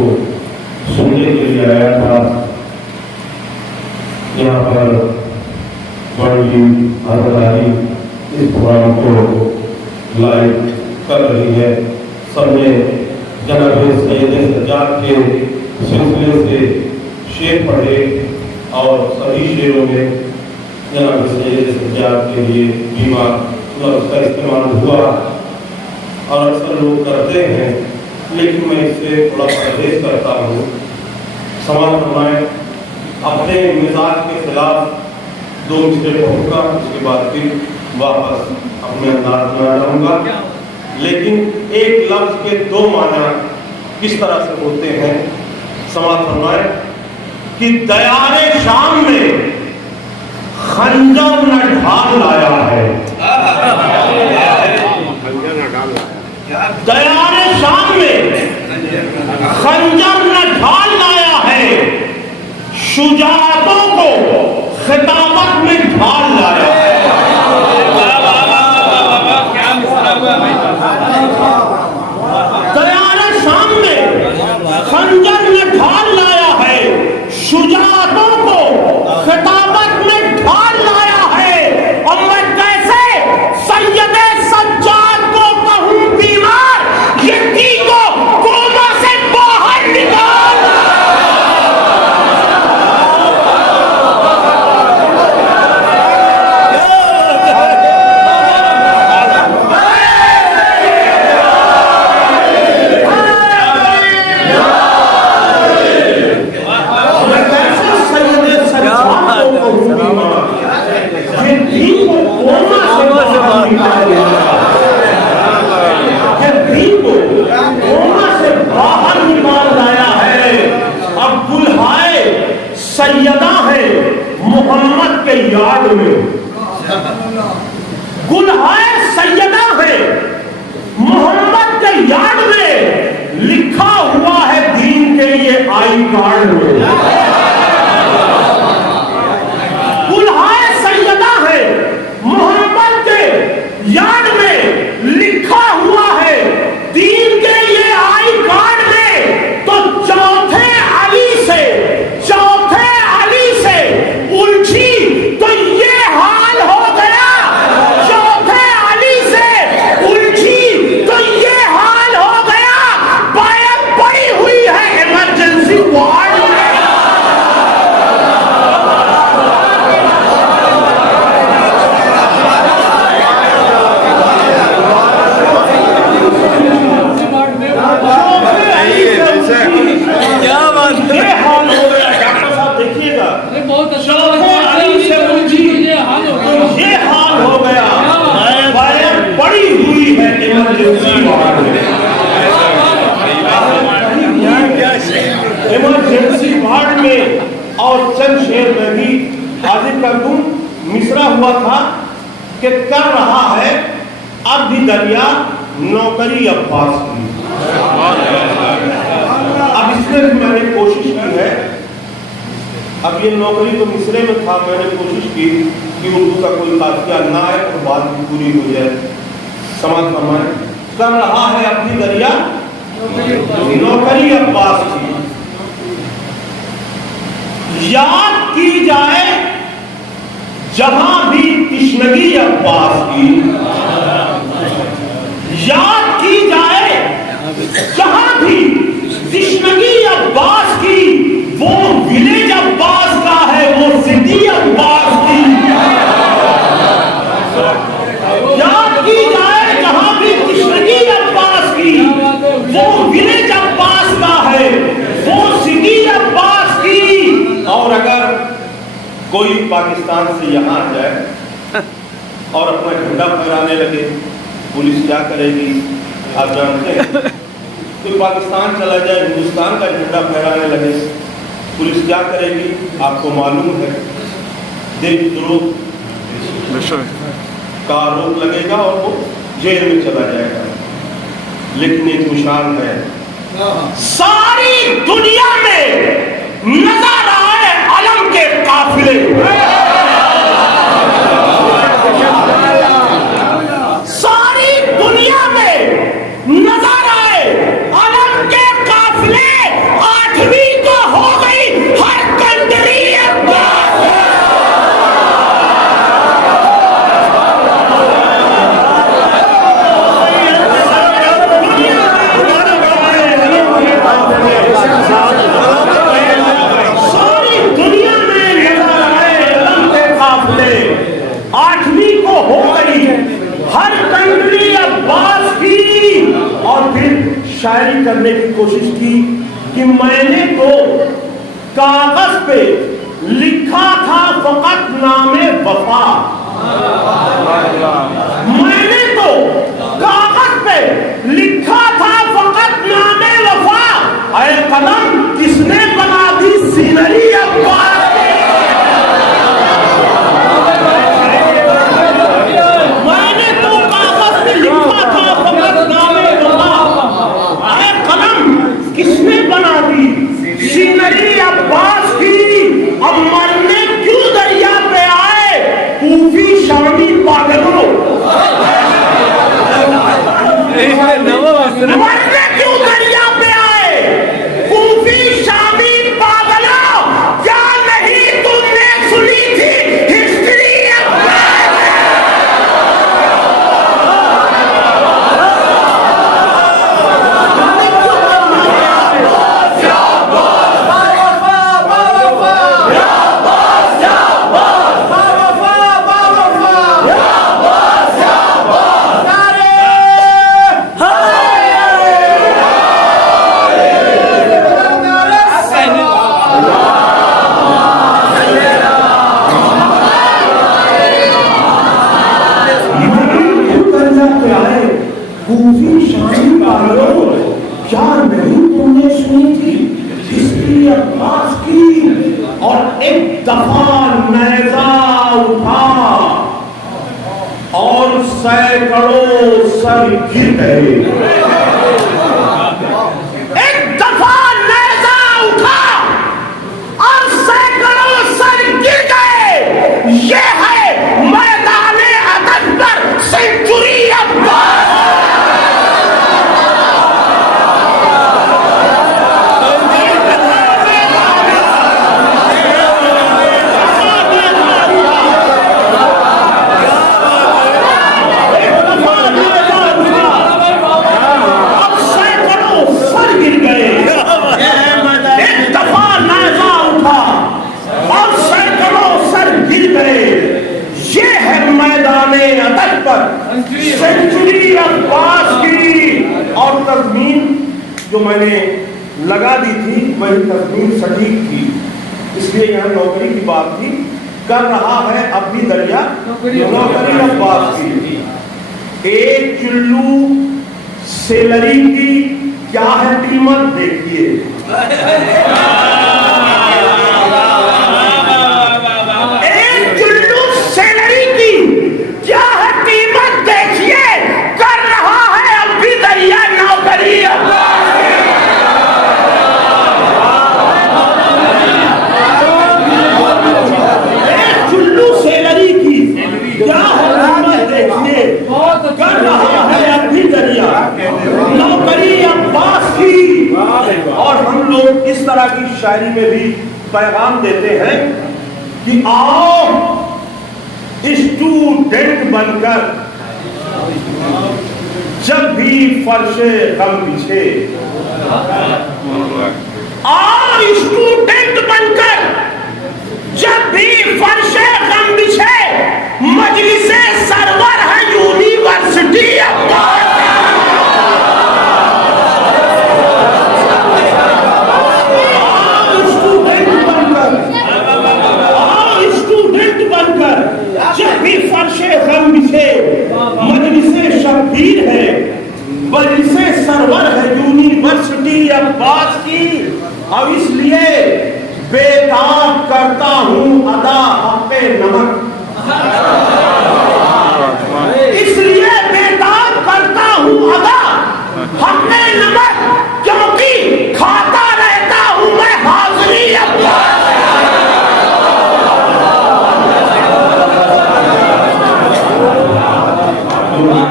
को सुनने के लिए आया था। यहाँ पर बड़ी आदरारी इस प्रोग्राम को लाइव कर रही है। सबने जनाब सैयद सज्जाद के सिलसिले से शेर पढ़े और सभी शेरों में जनाब सैयद सज्जाद के लिए बीमा लफ्ज़ का इस्तेमाल हुआ और अक्सर लोग करते हैं, लेकिन मैं इससे थोड़ा परहेज करता हूँ। समाज फरमाएं, अपने मिजाज के खिलाफ दो मिसरे पढ़ूंगा, उसके बाद फिर वापस अपने अंदाज में आ जाऊँगा। लेकिन एक लफ्ज़ के दो माना किस तरह से होते हैं, समाज फरमाएं कि दयारे शाम में खंजर न ढाल लाया है। दयारे शाम में खंजर न ढाल लाया है, शुजाअतों को खिताबत में ढाल लाया है। दयारे शाम में खंजर न ढाल लाया है, शुजाअतों को खिताबत में ढाल लाया है। और मैं कैसे सैयदे सज्जाद को कहूं बीमार, ये दी को कोमा से बाहर निकाल। सैयदा है मोहम्मद के याद में, गुलहाए सैयदा है मोहम्मद के याद में, लिखा हुआ है दीन के ये आई कार्ड में। गुलहाए सैयदा है मोहम्मद के याद में, लिखा हुआ है दीन के ये आई कार्ड में। तो चौथे अली से उलझी तो ये हाल हो गया, चौथे अली से उलझी तो ये हाल हो गया। बायत पड़ी हुई है इमरजेंसी वार्ड में। क्या बात है, ये हाल हो गया। डॉक्टर साहब देखिएगा, ये हाल हो गया। बायत पड़ी हुई है इमरजेंसी वार्ड में। इमरजेंसी वार्ड में और चंद शेर में भी हाजिर कर दूं। मिसरा हुआ था कि कर रहा है अब भी दरिया नौकरी अब्बास की। अब इसमें भी मैंने कोशिश की है, अब ये नौकरी तो मिसरे में था, मैंने कोशिश की कि उर्दू का कोई काफिया ना आए और बात भी पूरी हो जाए। समाज फरमाएं, कर रहा है अपनी दरिया नौकरी अब्बास की। याद की जाए जहां भी तिश्नगी अब्बास की, याद की जाए जहां भी तिश्नगी अब्बास की। वो विलेज अब्बास का है, वो सिटी अब्बास की। याद की जाए जहां भी तिश्नगी अब्बास की, वो विलेज अब्बास का है, वो सिटी अब्बास की। और अगर कोई पाकिस्तान से यहाँ आ जाए और अपना झंडा फहराने लगे, पुलिस क्या करेगी आप जानते हैं। कोई पाकिस्तान चला जाए, हिंदुस्तान का झंडा फहराने लगे, पुलिस क्या करेगी आपको मालूम है। देशद्रोह का आरोप लगेगा और वो जेल में चला जाएगा। लेकिन एक निशान है, सारी दुनिया में नजर आए अलम के काफिले, सारी दुनिया में नजर आए अलम के काफिले। थी कि मैंने तो कागज पे लिखा था फकत नामे वफा, मैंने तो कागज पे लिखा था फकत नामे वफा, ऐ कलम किसने बना दी सीनरी अब्बास। मैंने तो कागज पे लिखा था फकत नामे वफा, ऐ कलम किसने बना दी सीनरी अब्बास की। अब मरने क्यों दरिया पे आए कूफी शामी पागलों, मरने क्यों दरिया पे आए कूफी शामी पागलों, क्या नहीं तुमने सुनी थी हिस्ट्री। क्या नहीं तुमने सुनी थी हिस्ट्री अब्बास की। और एक दफा नेज़ा उठा और सैकड़ों सर गिर गए। एक दफा नेज़ा उठा और सैकड़ों सर गिर गए। ये है मैदाने अदब पर सेंचुरी अब्बास। सेंचुरी अब्बास की। और तज़मीन जो मैंने लगा दी थी वही तज़मीन सटीक थी, इसलिए यहाँ नौकरी की बात थी। कर रहा है अब भी दरिया नौकरी अब्बास की। एक चुल्लू सेलरी की क्या है कीमत देखिए। एक चुल्लू सेलरी की क्या है कीमत देखिए। कर रहा है अब भी दरिया नौकरी अब्बास। एक चुल्लू सेलरी की क्या है कीमत देखिए। कर रहा है अब भी दरिया नौकरी अब्बास की। और हम लोग इस तरह की शायरी में भी पैगाम देते हैं कि आओ स्टूडेंट बनकर जब भी फर्शे गम बिछे, आओ स्टूडेंट बनकर जब भी फर्शे गम बिछे, मजलिसे सरवर है यूनिवर्सिटी अब्बास। जब भी फर्शे गम बिछे, मजलिसे शब्बीर है, मजलिसे सरवर है यूनिवर्सिटी अब्बास की। और इसलिए बेताब करता हूँ अदा हक़े नमक, इसलिए